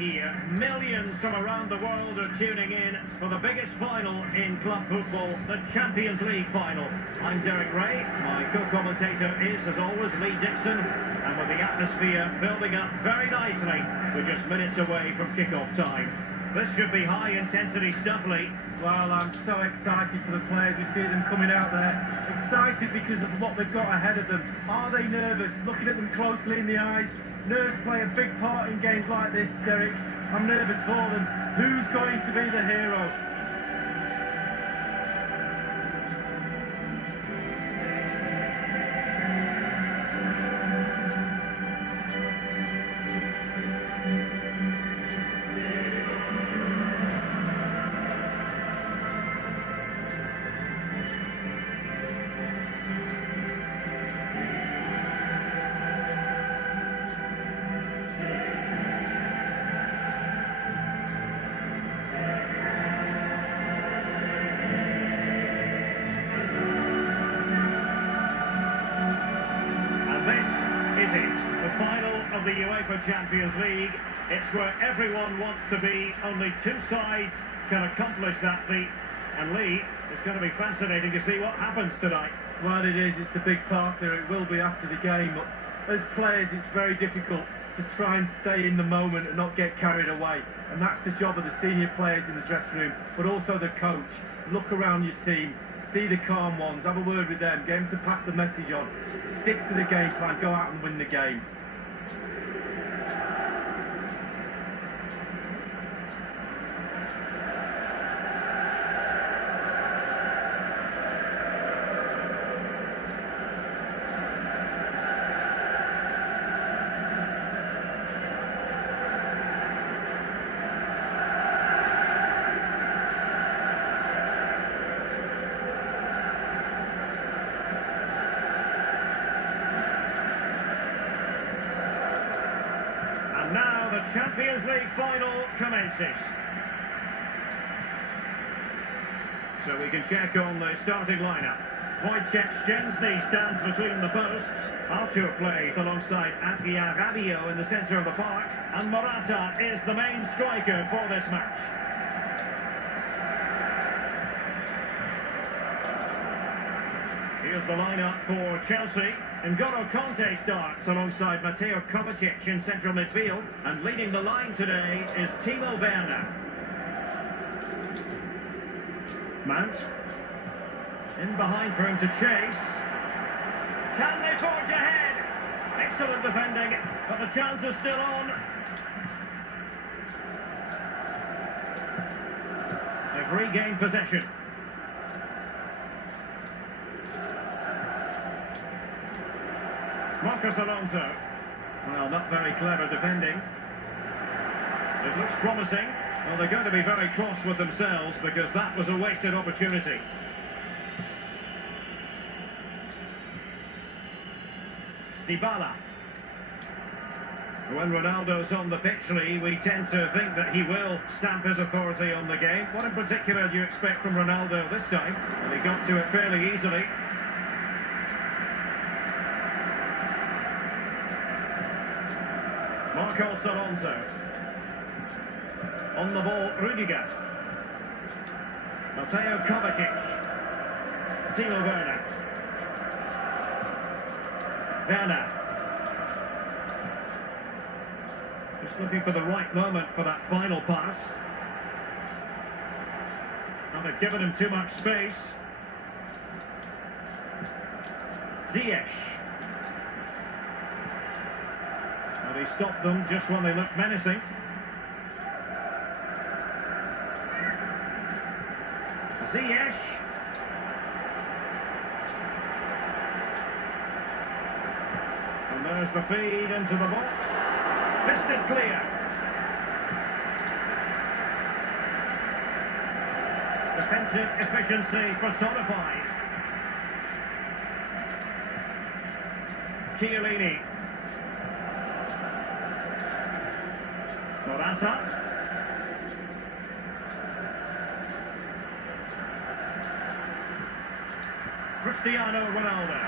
Here, millions from around the world are tuning in for the biggest final in club football, the Champions League final. I'm Derek Ray, my co-commentator is, as always, Lee Dixon, and with the atmosphere building up very nicely, we're just minutes away from kick-off time. This should be high-intensity stuff, Lee. Well, I'm so excited for the players. We see them coming out there. Excited because of what they've got ahead of them. Are they nervous? Looking at them closely in the eyes. Nerves play a big part in games like this, Derek. I'm nervous for them. Who's going to be the hero? The final of the UEFA Champions League. It's where everyone wants to be. Only two sides can accomplish that feat. And Lee, it's going to be fascinating to see what happens tonight. Well, it is. It's the big part here. It will be after the game. But as players, it's very difficult to try and stay in the moment and not get carried away. And that's the job of the senior players in the dressing room, but also the coach. Look around your team, see the calm ones, have a word with them, get them to pass the message on, stick to the game plan, go out and win the game. Now the Champions League final commences. So we can check on the starting lineup. Wojciech Szczęsny stands between the posts. Artur plays alongside Adrien Rabiot in the centre of the park. And Morata is the main striker for this match. Here's the lineup for Chelsea. N'Golo Kanté starts alongside Mateo Kovacic in central midfield, and leading the line today is Timo Werner. Mount in behind for him to chase. Can they forge ahead? Excellent defending, but the chance is still on. They've regained possession. Marcos Alonso. Well, not very clever defending. It looks promising. Well, they're going to be very cross with themselves because that was a wasted opportunity. Dybala. When Ronaldo's on the pitch, Lee, we tend to think that he will stamp his authority on the game. What in particular do you expect from Ronaldo this time? Well, he got to it fairly easily. Marcos Alonso. On the ball, Rudiger. Mateo Kovacic. Timo Werner. Werner. Just looking for the right moment for that final pass. Now they've given him too much space. Ziyech. Well, he stopped them just when they looked menacing. Ziyech. And there's the feed into the box. Fisted clear. Defensive efficiency personified. Chiellini. Morata. Cristiano Ronaldo.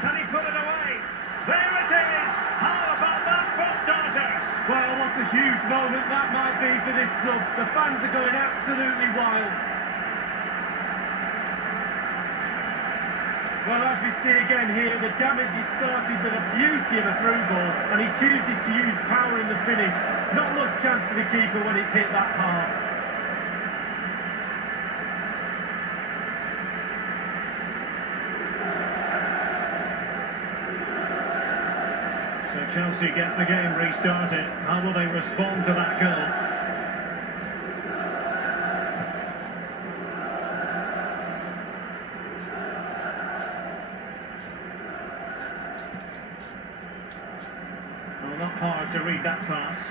Can he put it away? There it is! How about that for starters? Well, what What a huge moment that might be for this club. The fans are going absolutely wild. Well, as we see again here, the damage is started with a beauty of a through ball, and he chooses to use power in the finish. Not much chance for the keeper when it's hit that hard. So Chelsea get the game restarted. How will they respond to that goal? Well, not hard to read that pass.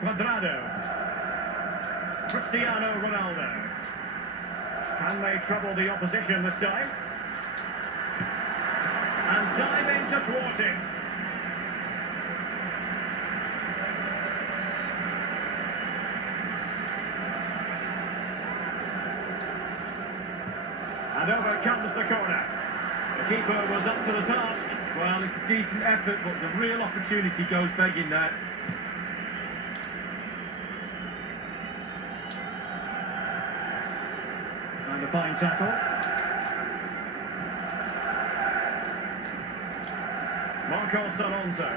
Cuadrado. Cristiano Ronaldo. Can they trouble the opposition this time? And dive in to thwart him. And over comes the corner. The keeper was up to the task. Well, it's a decent effort, but a real opportunity goes begging there. And a fine tackle. Marcos Alonso.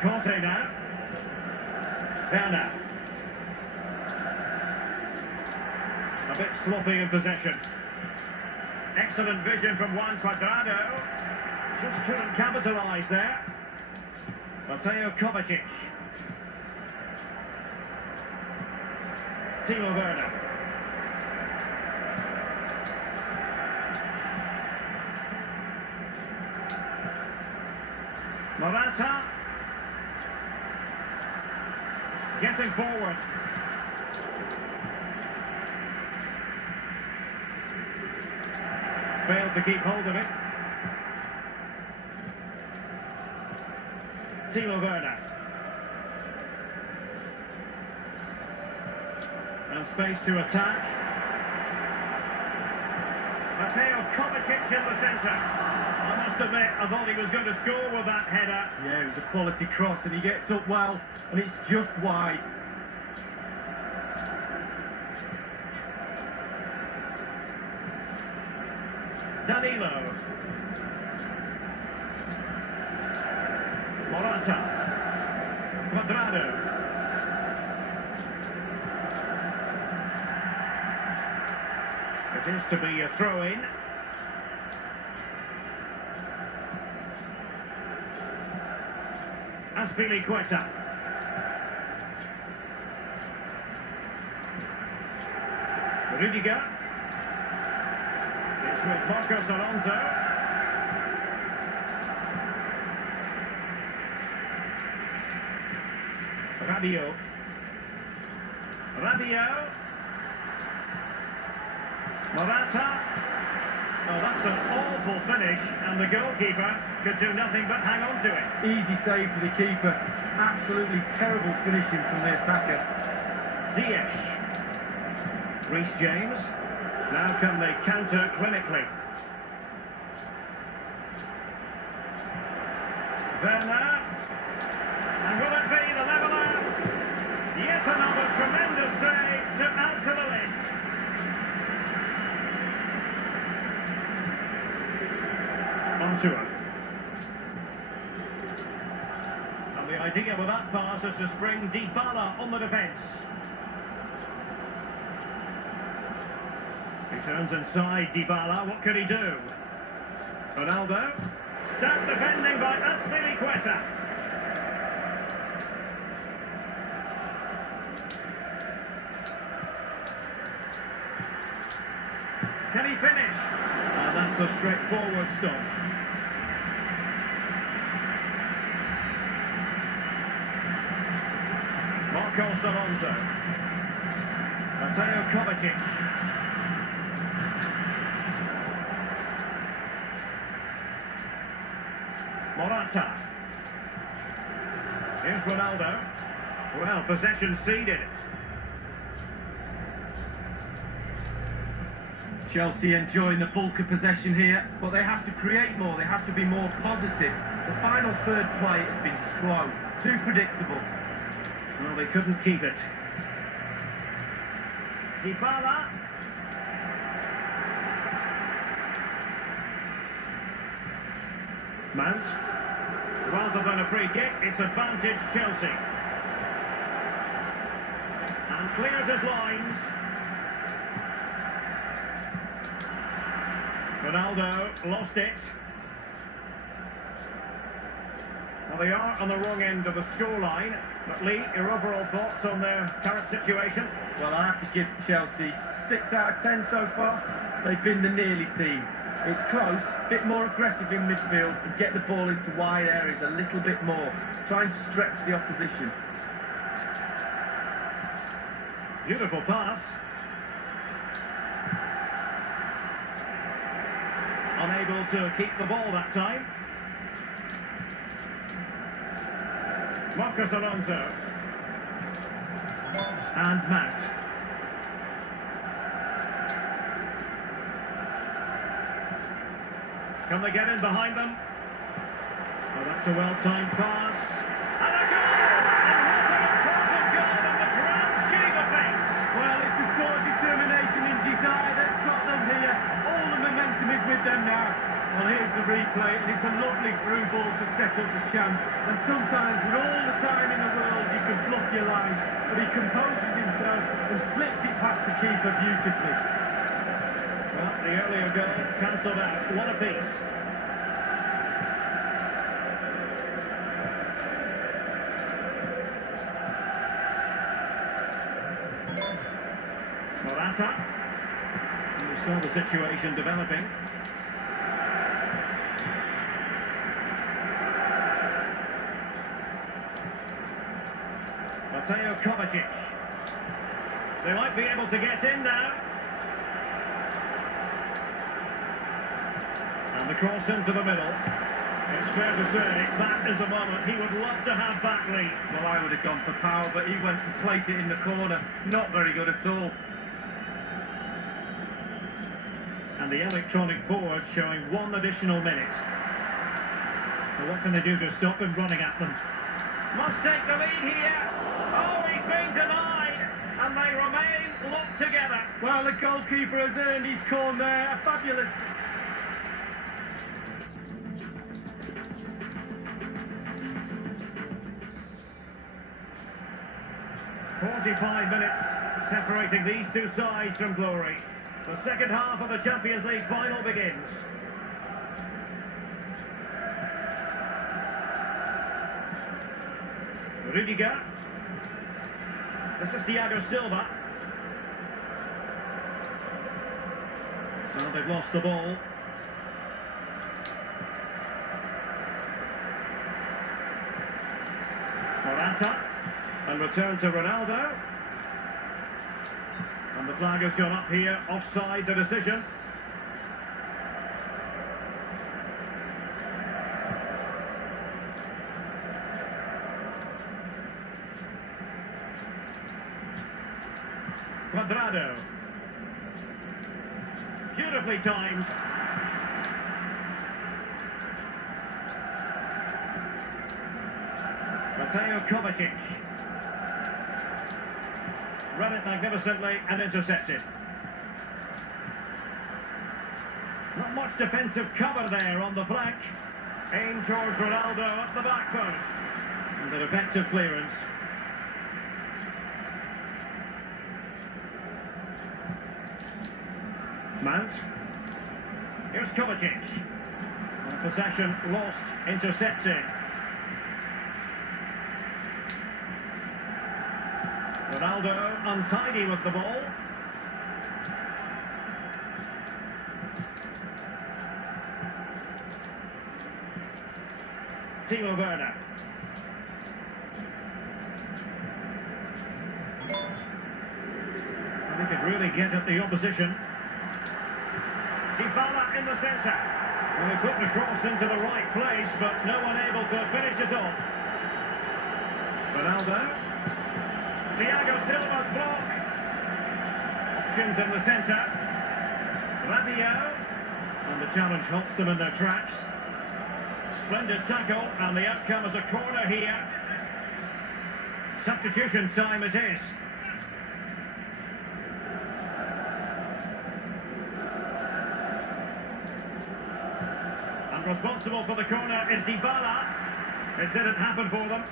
Conte now. Werner. A bit sloppy in possession. Excellent vision from Juan Cuadrado. Just couldn't capitalise there. Mateo Kovacic. Timo Werner. Morata. Getting forward. Failed to keep hold of it. Timo Werner. And space to attack. Mateo Kovacic in the centre. I must admit, I thought he was going to score with that header. Yeah, it was a quality cross, and he gets up well, and it's just wide. Danilo. Morata. Cuadrado. It is to be a throw-in. Azpilicueta. Rudiger. It's with Marcos Alonso. Rabiot. Rabiot. Morata. Oh, that's an awful finish, and the goalkeeper could do nothing but hang on to it. Easy save for the keeper. Absolutely terrible finishing from the attacker. Ziyech. Reece James. Now can they counter clinically? Werner. And will it be the leveller? Yet another tremendous save to add to the list. Onto. And the idea with that pass is to spring Dybala on the defence. He turns inside Dybala. What can he do? Ronaldo. Stout defending by Azpilicueta. Can he finish? That's a straightforward stop. Marcos Alonso. Mateo Kovacic. Morata. Here's Ronaldo. Well, possession ceded. Chelsea enjoying the bulk of possession here, but they have to create more, they have to be more positive. The final third play has been slow, too predictable. Well, they couldn't keep it. Dybala. Mount. Rather than a free kick, it's advantage Chelsea. And clears his lines. Ronaldo lost it. Well, they are on the wrong end of the scoreline. But Lee, your overall thoughts on their current situation? Well, I have to give Chelsea 6 out of 10 so far. They've been the nearly team. It's close, a bit more aggressive in midfield and get the ball into wide areas a little bit more. Try and stretch the opposition. Beautiful pass. Unable to keep the ball that time. Marcos Alonso. And Mount. Can they get in behind them? Oh, that's a well-timed pass. And a goal! And what an important goal in the grand scheme of things! Well, it's the sort of determination and desire that's got them here. All the momentum is with them now. Well, here's the replay, and it's a lovely through ball to set up the chance. And sometimes, with all the time in the world, you can fluff your lines, but he composes himself and slips it past the keeper beautifully. Well, the earlier goal cancelled out. What a piece. Morata. We saw the situation developing. Mateo Kovacic. They might be able to get in now. And the cross into the middle. It's fair to say that is the moment he would love to have back, Lee. Well, I would have gone for power, but he went to place it in the corner. Not very good at all. And the electronic board showing 1 additional minute. Well, what can they do to stop him running at them? Must take the lead here. Oh, he's been denied. And they remain locked together. Well, the goalkeeper has earned his corner there. A fabulous... 45 minutes separating these two sides from glory. The second half of the Champions League final begins. Rudiger. This is Thiago Silva. Well, they've lost the ball. Morata. And return to Ronaldo. And the flag has gone up here, offside the decision. Cuadrado. Beautifully timed. Mateo Kovacic. Run it magnificently and intercepted. Not much defensive cover there on the flank. Aimed towards Ronaldo at the back post. And an effective clearance. Mount. Here's Kovacic. Possession lost, intercepted. Ronaldo untidy with the ball. Timo Werner. They could really get at the opposition. Dybala in the centre. Well, they put the cross into the right place, but no one able to finish it off. Ronaldo. Thiago Silva's block. Options in the centre. Rabiot. And the challenge halts them in their tracks. Splendid tackle, and the outcome is a corner here. Substitution time it is. And responsible for the corner is Dybala. It didn't happen for them.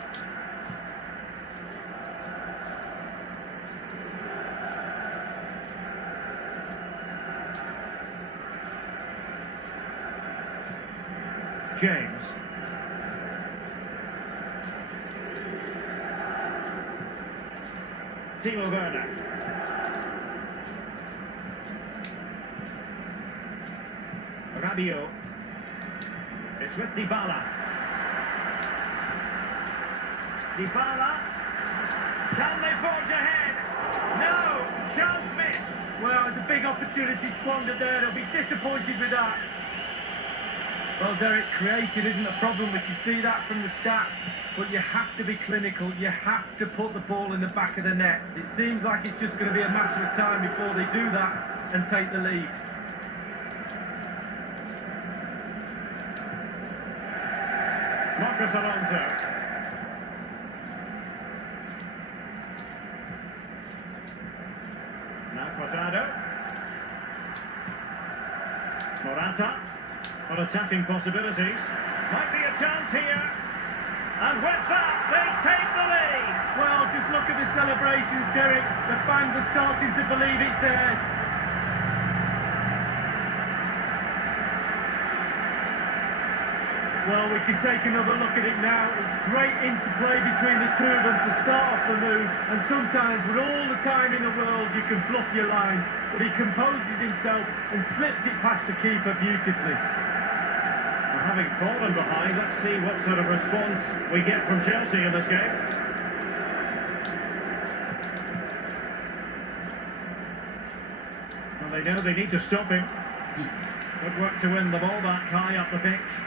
James. Timo Werner. Rabiot. It's with Dybala. Dybala. Can they forge ahead? No! Chance missed. Well, it's a big opportunity squandered there. They'll be disappointed with that. Well, Derek, creating isn't a problem. We can see that from the stats. But you have to be clinical. You have to put the ball in the back of the net. It seems like it's just going to be a matter of time before they do that and take the lead. Marcos Alonso. Now Cuadrado. Morata. On attacking possibilities. Might be a chance here. And with that, they take the lead. Well, just look at the celebrations, Derek. The fans are starting to believe it's theirs. Well, we can take another look at it now. It's great interplay between the two of them to start off the move. And sometimes, with all the time in the world, you can fluff your lines. But he composes himself and slips it past the keeper beautifully. Having fallen behind, let's see what sort of response we get from Chelsea in this game. Well, they know they need to stop him. Good work to win the ball back high up the pitch.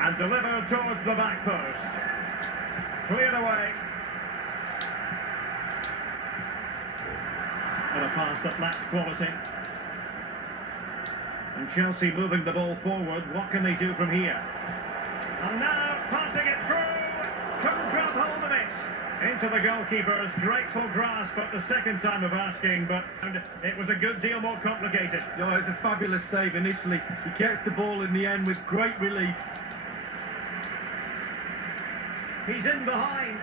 And deliver towards the back post. Cleared away. And a pass that lacks quality. And Chelsea moving the ball forward. What can they do from here? And now passing it through. Couldn't grab hold of it. Into the goalkeeper's grateful grasp at the second time of asking, but it was a good deal more complicated. No, it was a fabulous save initially. He gets the ball in the end with great relief. He's in behind.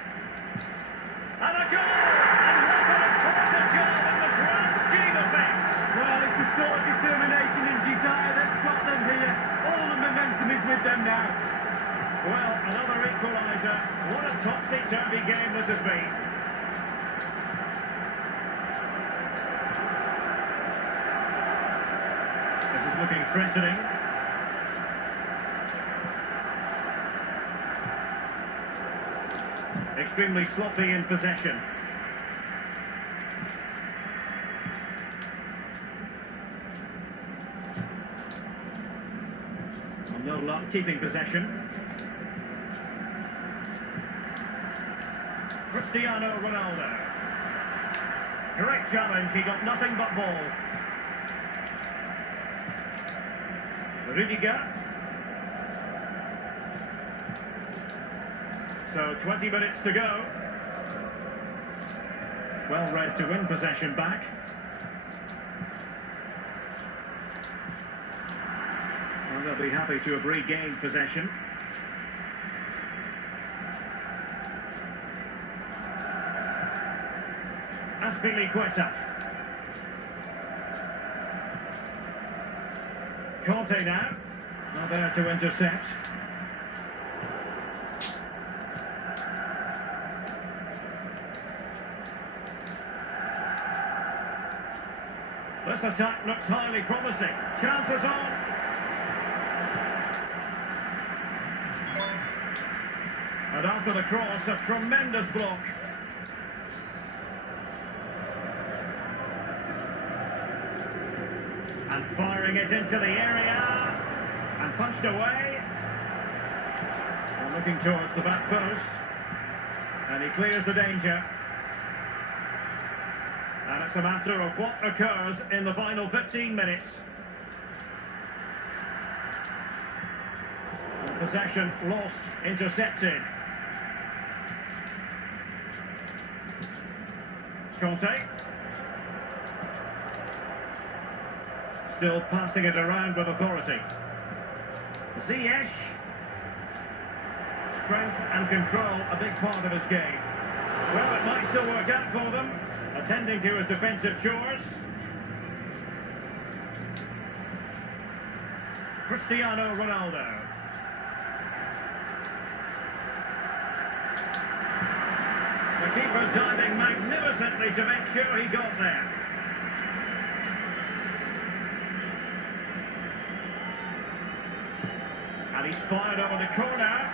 And a goal! And what an important goal in the grand scheme of things. Well, it's the sort of determination and desire that's got them here. All the momentum is with them now. Well, another equalizer. What a topsy-turvy game this has been. This is looking threatening. Extremely sloppy in possession. No luck keeping possession. Cristiano Ronaldo. Great challenge, he got nothing but ball. Rudiger. So 20 minutes to go. Well read to win possession back. Well, they'll be happy to have regained possession. Azpilicueta. Conte now. Not there to intercept. This attack looks highly promising. Chances on. And after the cross, a tremendous block. And firing it into the area. And punched away. And looking towards the back post. And he clears the danger. And it's a matter of what occurs in the final 15 minutes. Possession lost, intercepted. Conte. Still passing it around with authority. Ziyech. Strength and control, a big part of his game. Well, it might still work out for them. Attending to his defensive chores. Cristiano Ronaldo. The keeper diving magnificently to make sure he got there. And he's fired over the corner.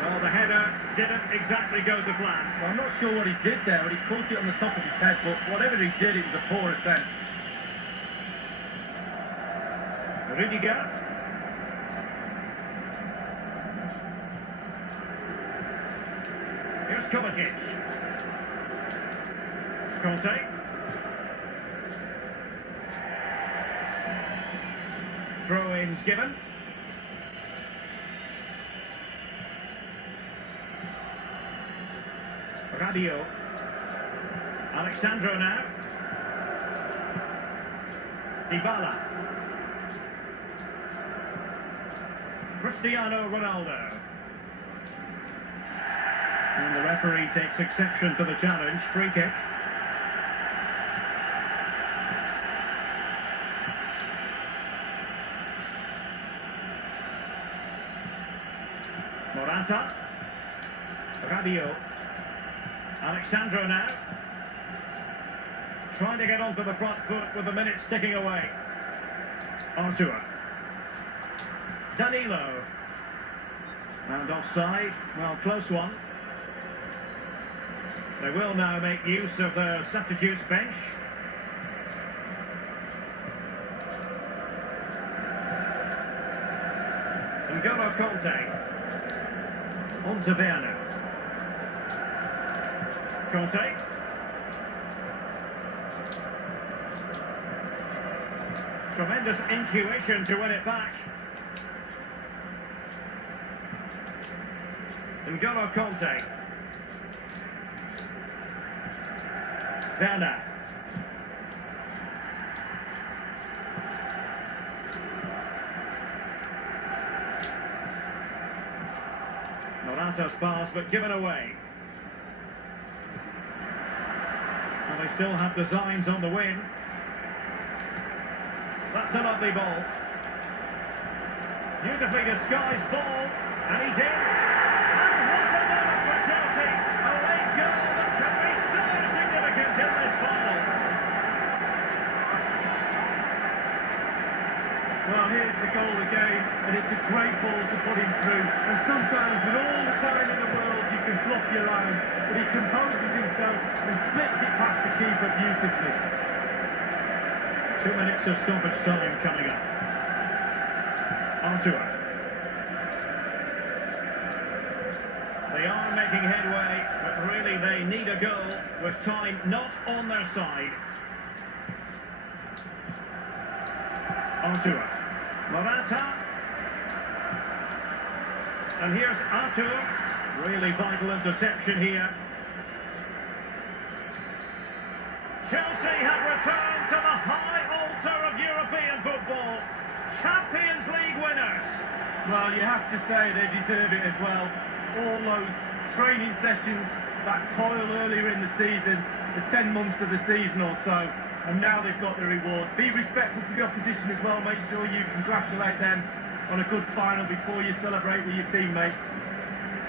Well, the header didn't exactly go to plan. Well, I'm not sure what he did there, but he caught it on the top of his head, but whatever he did, it was a poor attempt. Rudiger. Here's Kovacic. Conte. Throw-ins given. Rabiot. Alexandro now. Dybala. Cristiano Ronaldo. And the referee takes exception to the challenge. Free kick. Morata. Rabiot. Alexandro now. Trying to get onto the front foot with the minutes ticking away. Artur. Danilo. And offside. Well, close one. They will now make use of the substitutes bench. N'Golo Conte. On to Werner. Conte. Tremendous intuition to win it back. N'Golo Conte. Werner. Morata's pass, but given away. Well, they still have designs on the win. That's a lovely ball. Beautifully disguised ball, and he's in. And what a moment for Chelsea! A late goal that can be so significant in this final. Well, here's the goal again, and it's a great ball to put him through. And sometimes, with all the time in the world, you can fluff your lines, but he composes himself and slips it past the keeper beautifully. 2 minutes of stoppage time coming up. Artur. They are making headway, but really they need a goal with time not on their side. Artur. Morata. And here's Artur. Really vital interception here. Chelsea have returned to the high altar of European football. Champions League winners. Well, you have to say they deserve it as well. All those training sessions, that toil earlier in the season, the 10 months of the season or so, and now they've got the rewards. Be respectful to the opposition as well. Make sure you congratulate them on a good final before you celebrate with your teammates.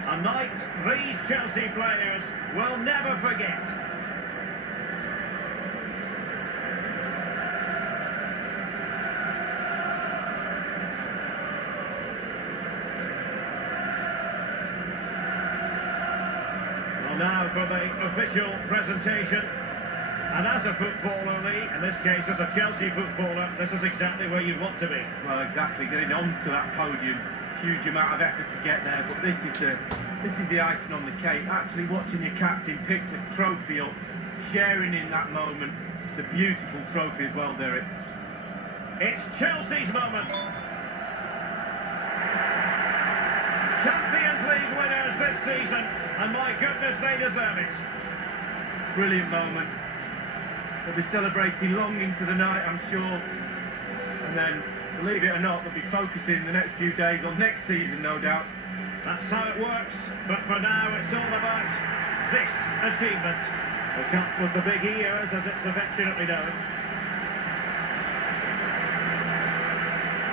A night these Chelsea players will never forget. Now for the official presentation. And as a footballer, Lee, in this case as a Chelsea footballer, this is exactly where you'd want to be. Well, exactly, getting onto that podium, huge amount of effort to get there, but this is the icing on the cake. Actually watching your captain pick the trophy up, sharing in that moment. It's a beautiful trophy as well, Derek. It's Chelsea's moment. Champions League winners this season, and my goodness, they deserve it. Brilliant moment. They'll be celebrating long into the night, I'm sure. And then, believe it or not, they'll be focusing the next few days on next season, no doubt. That's how it works, but for now it's all about this achievement. The cup with the big ears, as it's affectionately known.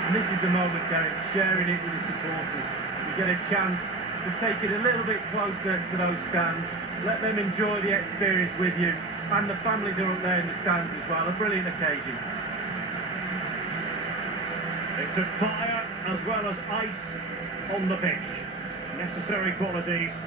And this is the moment, Derek, sharing it with the supporters. You get a chance to take it a little bit closer to those stands, let them enjoy the experience with you, and the families are up there in the stands as well. A brilliant occasion. It took fire as well as ice on the pitch. Necessary qualities